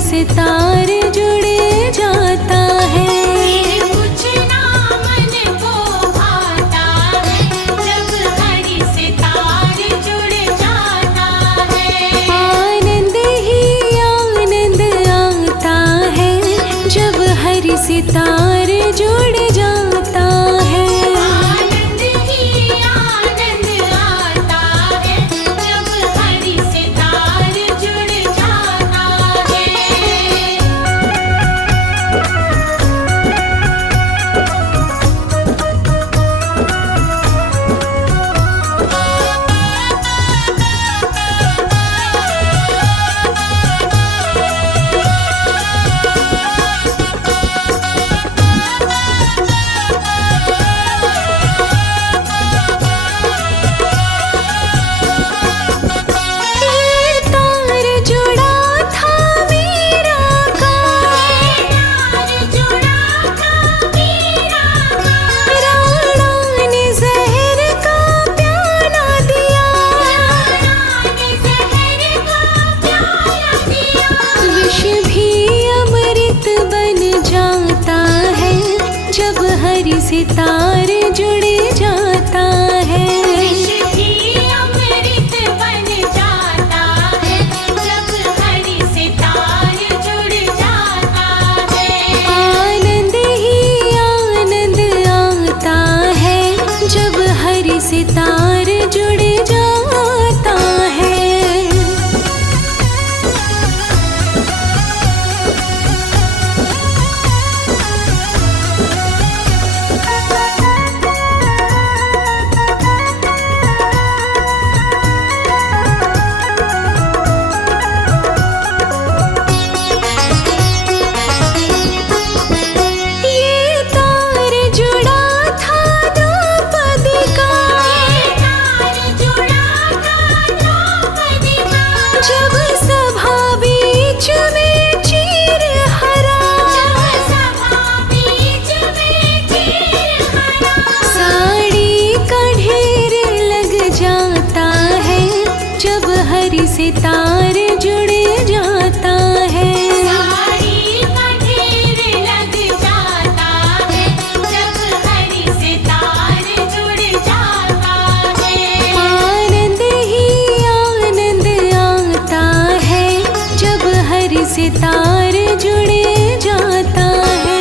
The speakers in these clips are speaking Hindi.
सितार जुड़ जाता है। कुछ ना मन को भाता है जब हरि सितार जुड़ जाता है। आनंद ही आनंद आता है जब हरि सितार जुड़ जाता है। आनंद ही आनंद आता है जब हरि सितार जुड़ जाता है। ये तार जुड़ा था मीरा का, तार जुड़ा था मीरा का, राणा ने जहर का प्याला दिया, राणा ने जहर का प्याला दिया। विष भी अमृत बन जाता है जब हरि सितार जुड़ जाता है। विष भी अमृत बन जाता है जब हरि सितार जुड़ जाता है। आनंद ही आनंद आता है जब हरि सितार जुड़ जाता है। ये तार जुड़ा था द्रौपदी का, तार जुड़ा था द्रौपदी का, जब सभा बीच में चीर हरा, जब सभा बीच में चीर हरा। साड़ी का ढेर लग जाता है जब हरि सितार जुड़ जाता है। साड़ी का ढेर लग जाता है जब हरि सितार जुड़ जाता है। आनंद ही आनंद आता है जब हरि सितार जुड़ जाता है।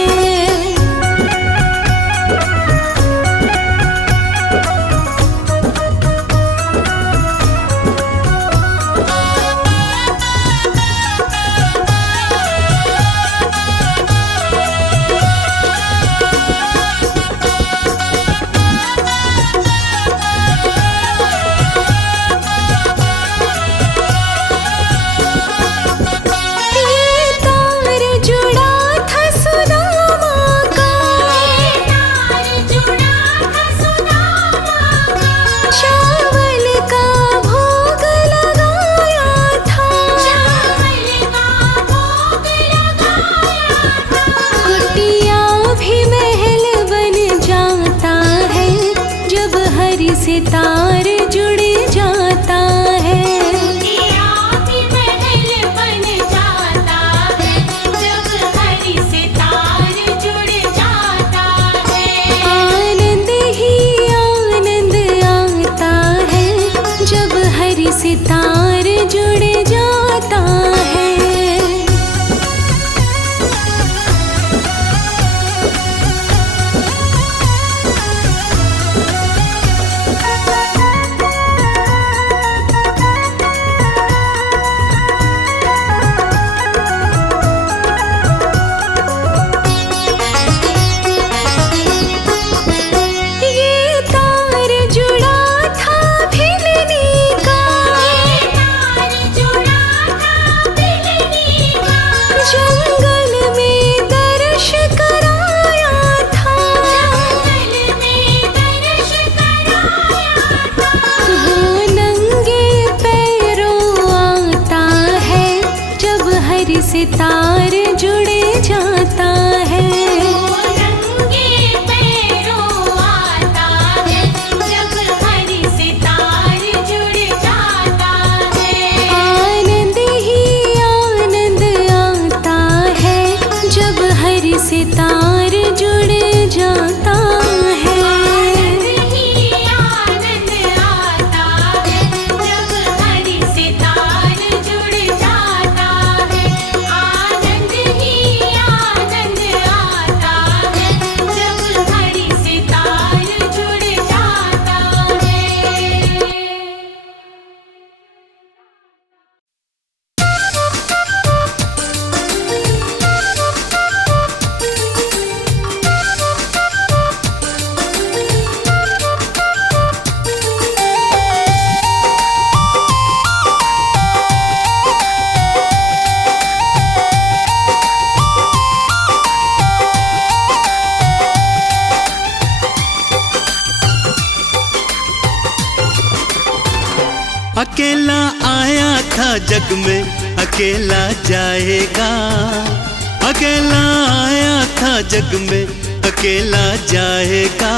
ये तार जुड़ा था सुदामा का, तार जुड़ा था सुदामा का, चावल का भोग लगाया था, चावल का भोग लगाया था। कुटिया भी महल बन जाता है जब हरि सितार जुड़ जाता है। दिया भी महल बन जाता है जब हरि सितार जुड़ जाता है। आनंद ही आनंद आता है जब हरि सितार जुड़ जाता है। ये तार जुड़ा था भिलनी का, तार जुड़ा था भिलनी का, जंगल में दर्श कराया था, जंगल में दर्श कराया था। वो नंगे पैरों आता है जब हरि सितार जुड़ जाता है। वो रंगे पैरों आता है जब हरि सितार जुड़ जाता है। आनंद ही आनंद अकेला आया था जग में अकेला जाएगा, अकेला आया था जग में अकेला जाएगा।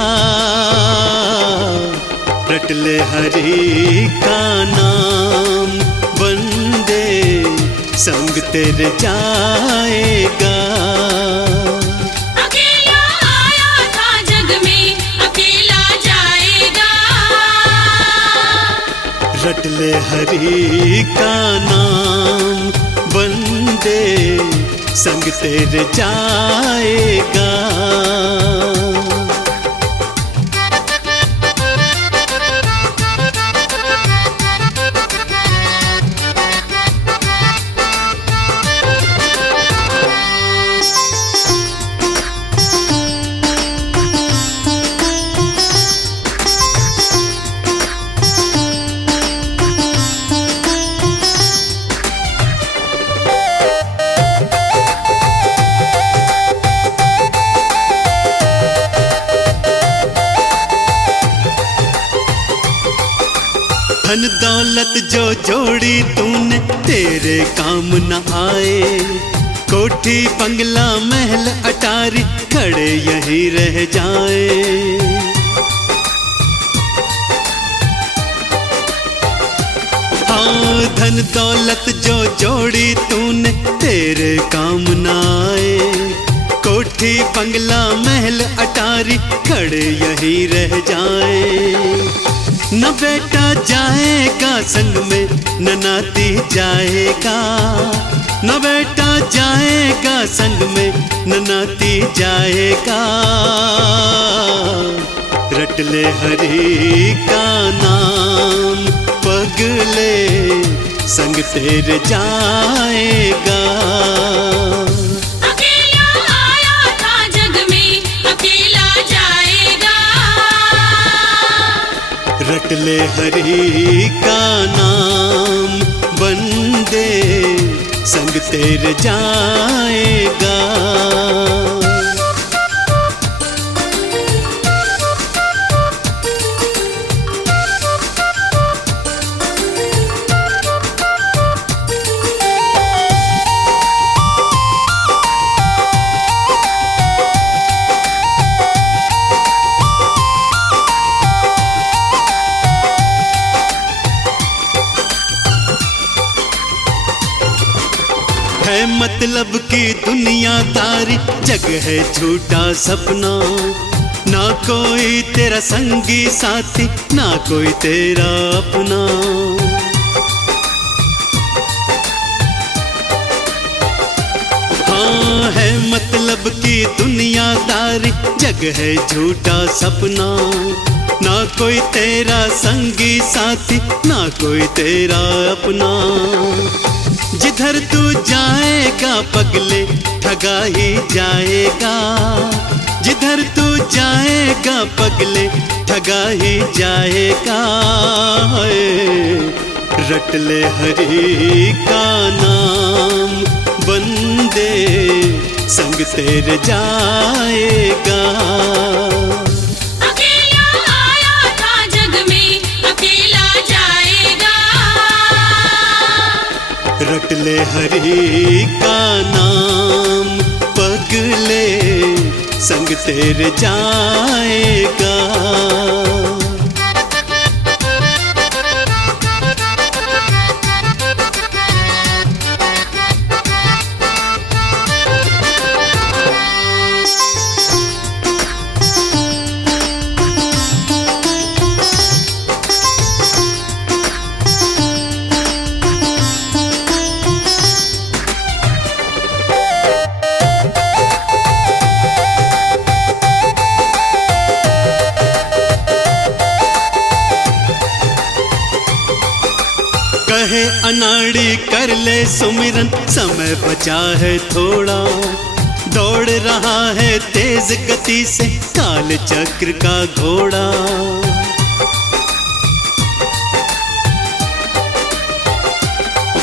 रट ले हरि का नाम बंदे संग तेरे जाएगा। अकेला आया था जग में अकेला जाएगा। रट ले हरि का नाम बंदे संग तेरे जाएगा। धन दौलत जो जोड़ी तूने तेरे काम न आए, कोठी बंगला महल अटारी खड़े यहीं रह जाए। हाँ धन दौलत जो जोड़ी तूने तेरे काम न आए, कोठी बंगला महल अटारी खड़े यहीं रह जाए। न बेटा जाएगा संग में न नाती जाएगा, न बेटा जाएगा संग में न नाती जाएगा। रट ले हरि का नाम पगले संग तेरे जाएगा। अकेला आया था जग में अकेला जाएगा। रट ले हरि का नाम बंदे संग तेरे जाएगा। है मतलब की दुनिया तारी जग है झूठा सपना, ना कोई तेरा संगी साथी ना कोई तेरा अपना। हाँ है मतलब की दुनिया तारी जग है झूठा सपना, ना कोई तेरा संगी साथी ना कोई तेरा अपना। जिधर तू जाएगा पगले ठगा ही जाएगा, जिधर तू जाएगा पगले ठगा ही जाएगा। रट ले हरि का नाम बंदे संग तेरे जाएगा। अकेला आया था जग में अकेला जाएगा। रट ले हरि का नाम पगले संग तेरे जाएगा। कहे अनाड़ी कर ले सुमिरन समय बचा है थोड़ा, दौड़ रहा है तेज गति से काल चक्र का घोड़ा।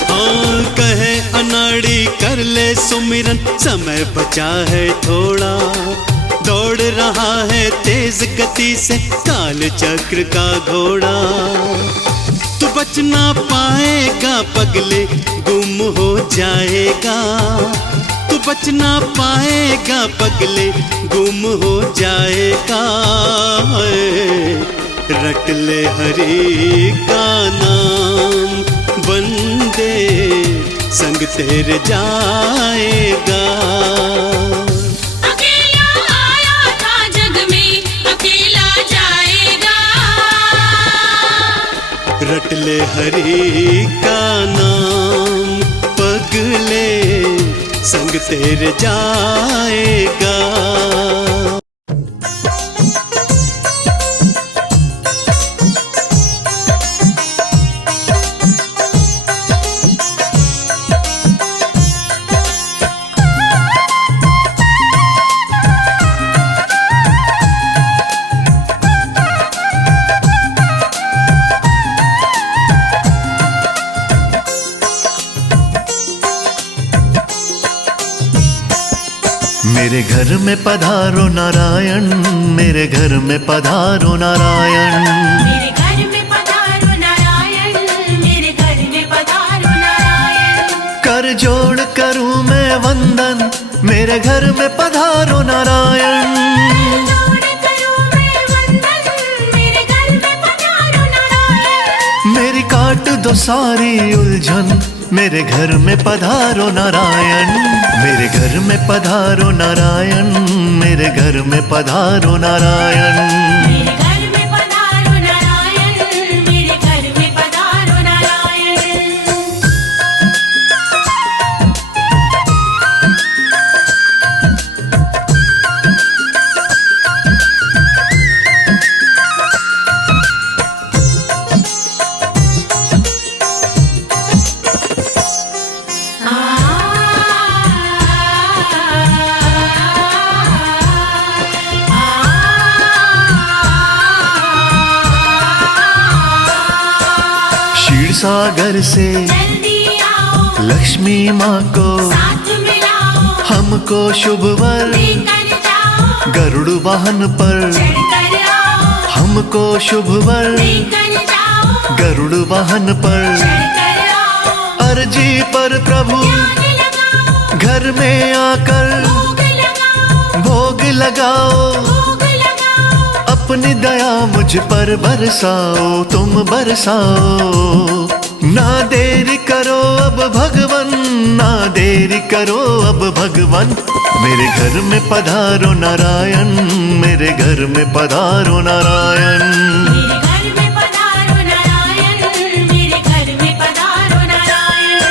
हाँ कहे अनाड़ी कर ले सुमिरन समय बचा है थोड़ा, दौड़ रहा है तेज गति से काल चक्र का घोड़ा। तू बच ना पाएगा पगले, गुम हो जाएगा। तू बच ना पाएगा पगले, गुम हो जाएगा। रट ले हरि का नाम, बंदे संग तेरे जाएगा। अकेला आया था जग में, अकेला जाएगा। रट ले हरि का नाम, पगले संग तेरे जाएगा। मेरे घर में पधारो नारायण, मेरे घर में पधारो नारायण। मेरे घर में पधारो नारायण, मेरे घर में पधारो नारायण। कर जोड़ करूं मैं वंदन, मेरे घर में पधारो नारायण। जोड़ करूं मैं वंदन, मेरे घर में पधारो नारायण। मेरी काट दो सारी उलझन, मेरे घर में पधारो नारायण। मेरे घर में पधारो नारायण, मेरे घर में पधारो नारायण। मेरे घर में पधारो नारायण, मेरे घर में पधारो नारायण। क्षीर सागर से जल्दी आओ, लक्ष्मी माँ को साथ मिलाओ, हमको शुभ वर। लेकर जाओ, गरुड़ वाहन पर चढ़कर आओ, हमको शुभ वर। लेकर जाओ, गरुड़ वाहन पर चढ़कर आओ। अर्जी पर प्रभु ध्यान लगाओ, घर में आकर भोग लगाओ, भोग लगाओ। भोग लगाओ। अपनी दया मुझ पर बरसाओ, तुम बरसाओ। ना देरी करो अब भगवन, ना देरी करो अब भगवन। मेरे घर में पधारो नारायण, मेरे घर में पधारो नारायण। मेरे घर में पधारो नारायण, मेरे घर में पधारो नारायण।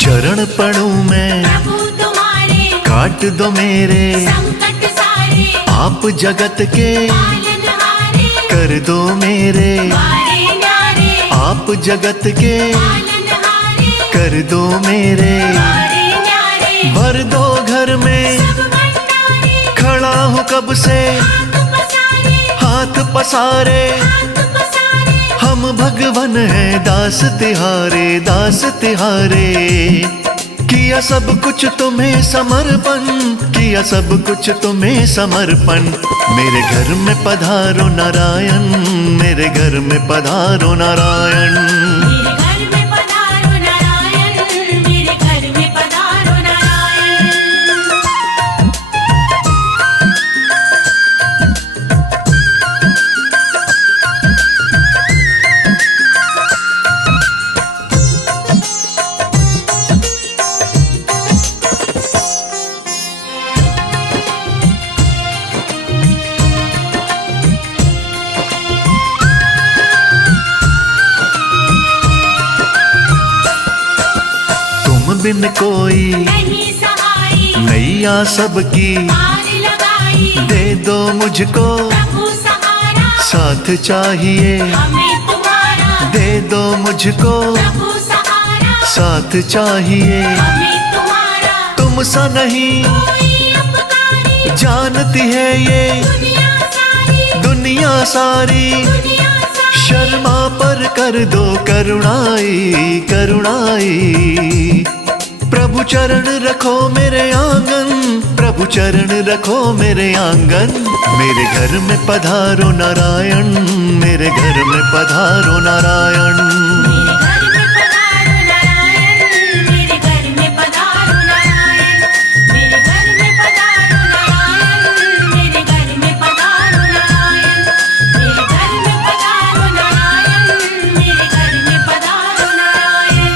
चरण पड़ूं मैं, प्रभु तुम्हारे काट दो मेरे संकट सारे, आप जगत के पालनहारे, कर दो मेरे। वारे न्यारे, आप जगत के पालनहारे, कर दो मेरे। वारे न्यारे, भर दो घर में सब भंडारे, खड़ा हूँ कब से हाथ पसारे, हाथ पसारे। हाथ पसारे। हम भगवन हैं दास तिहारे, दास तिहारे। किया सब कुछ तुम्हें समर्पण, किया सब कुछ तुम्हें समर्पण। मेरे घर में पधारो नारायण, मेरे घर में पधारो नारायण। मेरे घर में पधारो नारायण, मेरे घर में पधारो नारायण। बिन कोई नहीं सहाई, नैया सबकी पार लगाई। दे दो मुझको प्रभु सहारा, साथ चाहिए। हमें तुम्हारा दे दो मुझको प्रभु सहारा, साथ चाहिए हमें तुम्हारा तुम सा नहीं, कोई अपकारी। जानती है ये दुनिया सारी, शर्मा पर कर दो करुणाई करुणाई। प्रभु चरण रखो मेरे आंगन, प्रभु चरण रखो मेरे आंगन। मेरे घर में पधारो नारायण, मेरे घर में पधारो नारायण। मेरे घर में पधारो नारायण, मेरे घर में पधारो नारायण, मेरे घर में पधारो नारायण, मेरे घर में पधारो नारायण, मेरे घर में पधारो नारायण।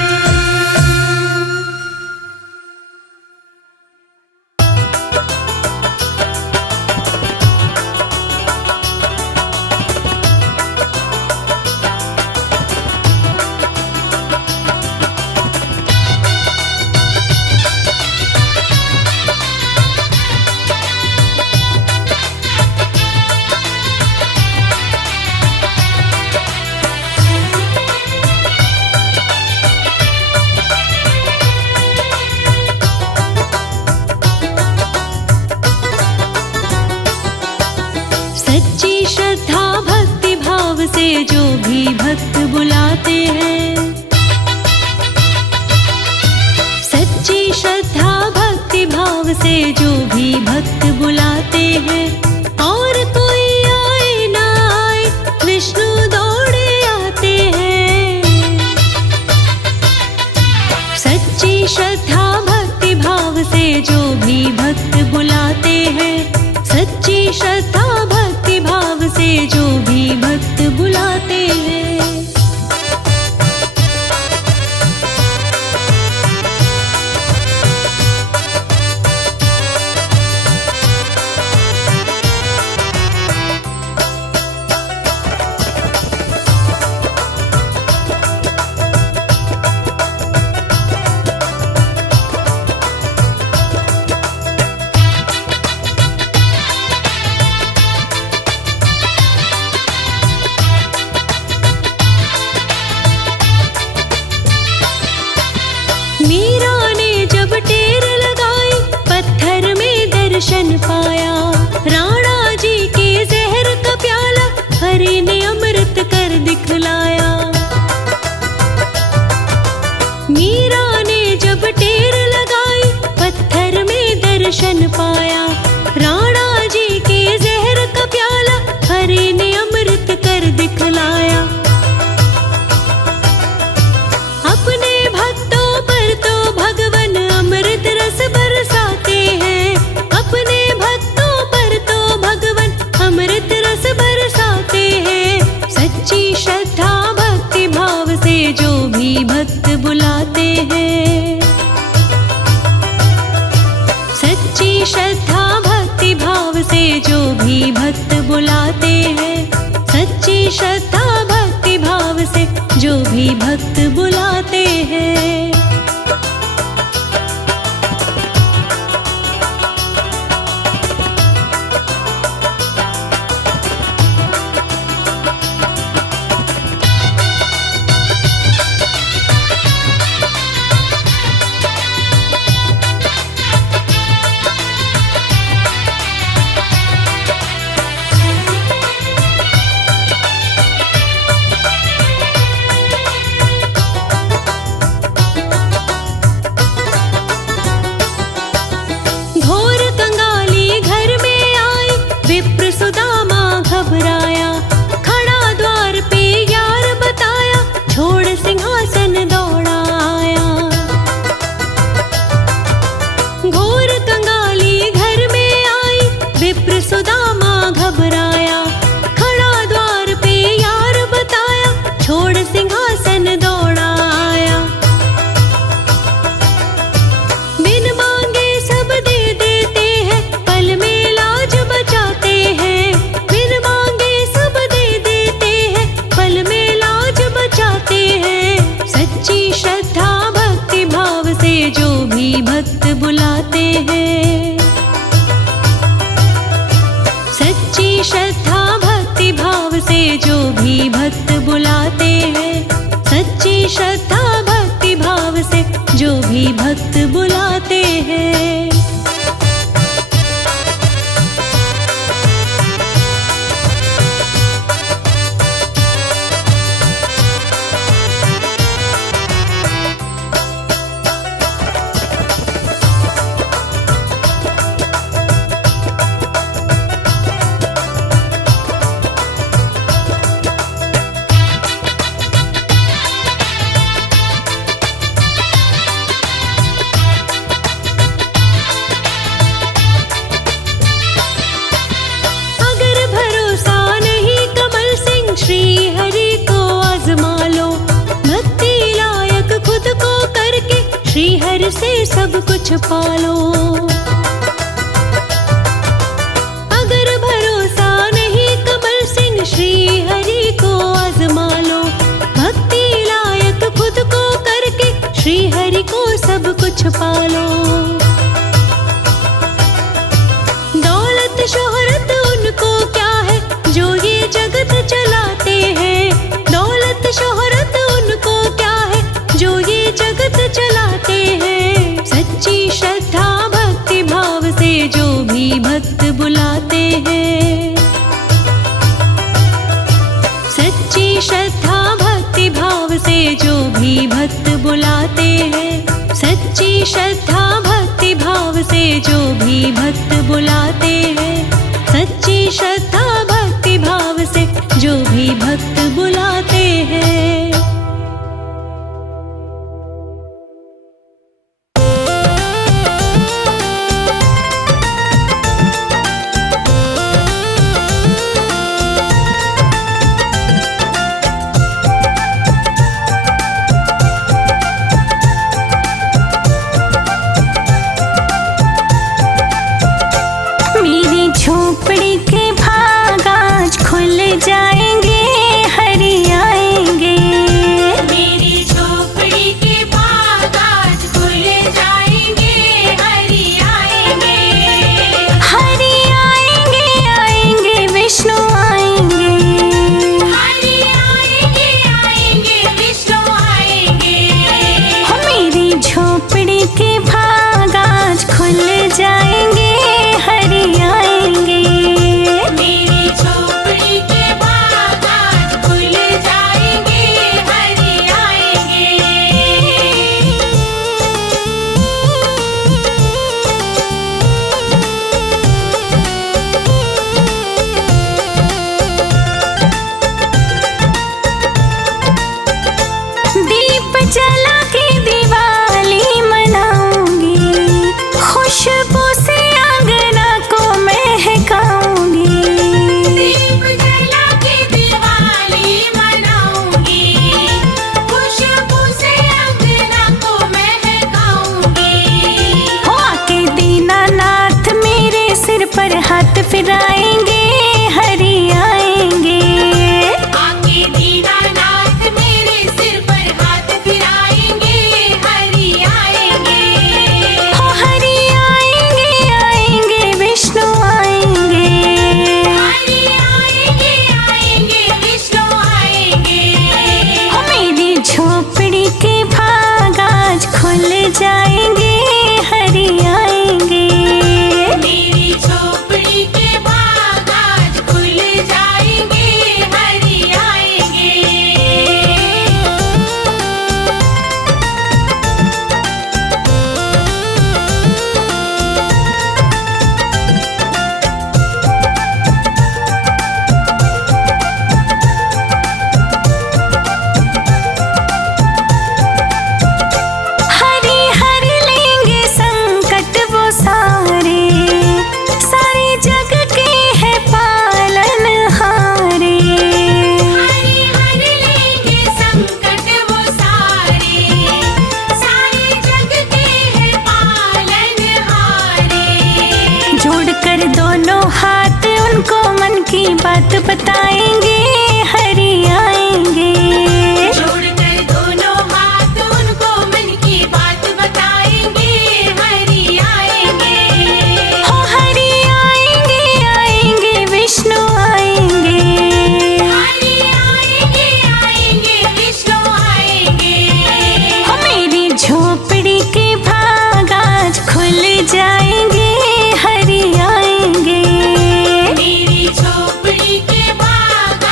सच्ची श्रद्धा भक्ति भाव से जो भी भक्त बुलाते हैं, सच्ची श्रद्धा भक्ति भाव से जो भी भक्त बुलाते हैं, और कोई आए ना आए विष्णु दौड़े आते हैं। सच्ची श्रद्धा भक्ति भाव से जो भी भक्त बुलाते हैं, सच्ची श्रद्धा भक्ति भाव से जो भी भक्त बुलाते हैं। मीरा ने जब टेर लगाई पत्थर में दर्शन पाया, राणा जी के जहर का प्याला हरि ने अमृत कर दिखलाया। मीरा ने जब टेर लगाई पत्थर में दर्शन पाया, राणा जी के जहर का प्याला हरि ने अमृत कर दिखलाया। अपने भक्तों पर तो भगवान अमृत रस बरसाते हैं, अपने भक्तों पर तो भगवान अमृत रस बरसाते हैं। सच्ची श्रद्धा भक्ति भाव से जो भी भक्त बुलाते हैं, सच्ची श्रद्धा भक्ति भाव से जो भी भक्त बुलाते हैं, सच्ची श्रद्धा भक्ति भाव से जो भी भक्त बुलाते हैं। कुछ पालो। अगर भरोसा नहीं कमल सिंह श्री हरि को आजमा लो। भक्ति लायक खुद को करके श्री हरि को सब कुछ पालो। दौलत शोहरत उनको क्या है जो ये जगत चलाते हैं। दौलत शोहरत उनको क्या है जो ये जगत चलाते हैं। सच्ची श्रद्धा भक्ति भाव से जो भी भक्त बुलाते हैं। सच्ची श्रद्धा भक्ति भाव से जो भी भक्त बुलाते हैं। सच्ची श्रद्धा भक्ति भाव से जो भी भक्त बुलाते हैं। सच्ची श्रद्धा भक्ति भाव से जो भी भक्त बुलाते हैं। मेरी झोपड़ी के भाग आज खुल जाएंगे, हरि आएंगे। मेरी झोपड़ी के भाग आज खुल जाएंगे, हरि आएंगे। हरि आएंगे, आएंगे विष्णु आएंगे। हरि आएंगे, आएंगे विष्णु आएंगे। हो मेरी झोपड़ी के भाग आज खुल जाएंगे, हरि आएंगे। मेरी झोपड़ी के भाग आज खुल जाएंगे, हरि आएंगे। दीप जला के दिवाली मनाऊंगी, खुशबू से आंगना को महकाऊंगी। दीप जला के दिवाली मनाऊंगी, खुशबू से अंगना को महकाऊंगी। हो आके दीनानाथ मेरे सिर पर हाथ फिराएंगे, हरि आएंगे। आके दीनानाथ मेरे सिर पर हाथ फिराएंगे, हरि आएंगे। हो हरि आएंगे, आएंगे विष्णु आएंगे। हरि आएंगे, आएंगे विष्णु आएंगे। हो मेरी झोपड़ी के भाग आज खुल जाएंगे, हरि आएंगे। मेरी झोपड़ी के भाग आज खुल जाएंगे, हरि आएंगे। हरि हर लेंगे संकट वो सारे, सारे जग के है पालनहारे। हरि हर लेंगे संकट वो सारे, सारे जग के हैं पालनहारे। जोड़कर दोनों हाथ उनको मन की बात बताएंगे, हरि आएंगे। जोड़कर दोनों हाथ उनको मन की बात बताएंगे, हरि आएंगे। हो हरि आएंगे, आएंगे विष्णु आएंगे। हरि आएंगे, आएंगे विष्णु आएंगे। हो मेरी झोपड़ी के भाग आज खुल जाएंगे, हरि आएंगे। मेरी झोपड़ी के भाग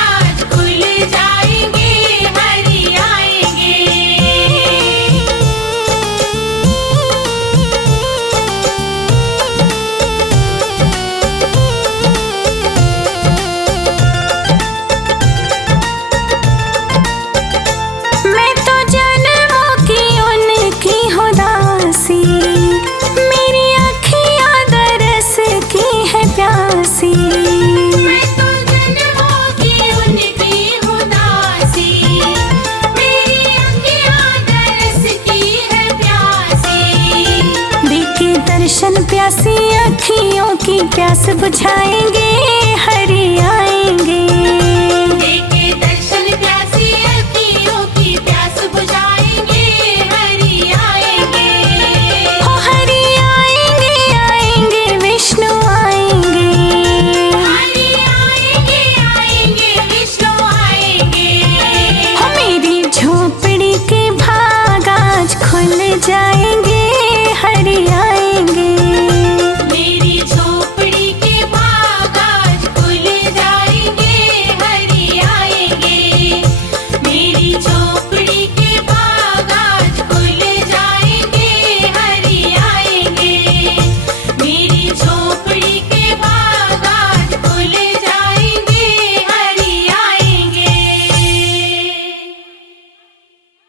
प्यास बुझाएंगे हरि